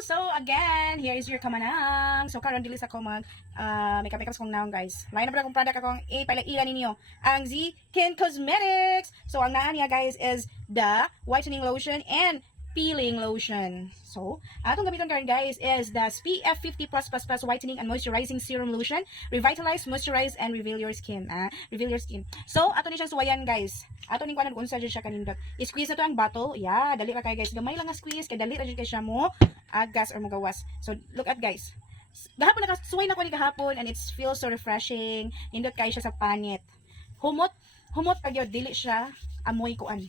So again, here is your kamanang. So karon dili sa ko mag makeup kong naon guys. Line up na kong product akong ipalailan ninyo. Ang Skin Cosmetics. So ang naa niya guys is the whitening lotion and peeling lotion. So, atong gamiton karon guys is the SPF 50+++ whitening and moisturizing serum lotion. Revitalize, moisturize and reveal your skin. Reveal your skin. So, ato ni siyang suwayan guys. Ato ni kuanan unsa jud siya kanindot. I-squeeze na to ang bottle. Yeah, dali ra kay guys. Gamay lang nga squeeze kay dali ra jud kay siya mo agas or mo gawas. So, look at guys. Gahapon nakasuway na ko ni gahapon and it feels so refreshing. Nindot kay siya sa panit. Humot kagyo dili siya amoy kuan.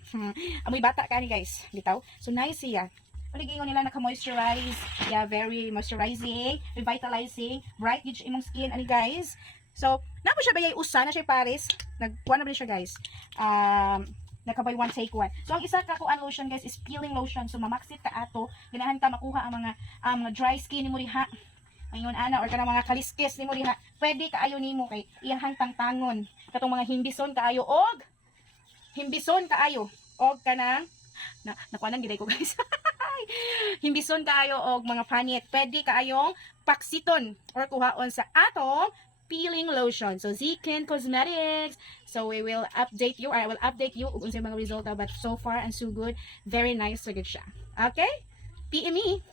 Amoy bata kani guys, bitaw. So nice siya. Paligay nila naka-moisturize. Yeah, very moisturizing, revitalizing, bright gid imong skin ani guys. So, namo siya bayay usa na siya Paris. Nagkuan na ba siya guys? Naka-buy one take one. So ang isa ka kuan lotion guys is peeling lotion. So mamaksit ka ato, ganahan ta makuha ang mga dry skin nimo diha. Ngayon ana or kanang mga kaliskis nimo diha. Pwede kaayo nimo kay iyang tangtangon. Katong mga himbison kaayo og kanang nakuanan giday ko guys. Himbison kaayo og mga panit. Pwede kaayong paksiton or kuhaon sa atong peeling lotion. So Skin Cosmetics. So we will update you, or I will update you kung unsay mga resulta, but so far and so good. Very nice sa gid siya. Okay? PM me.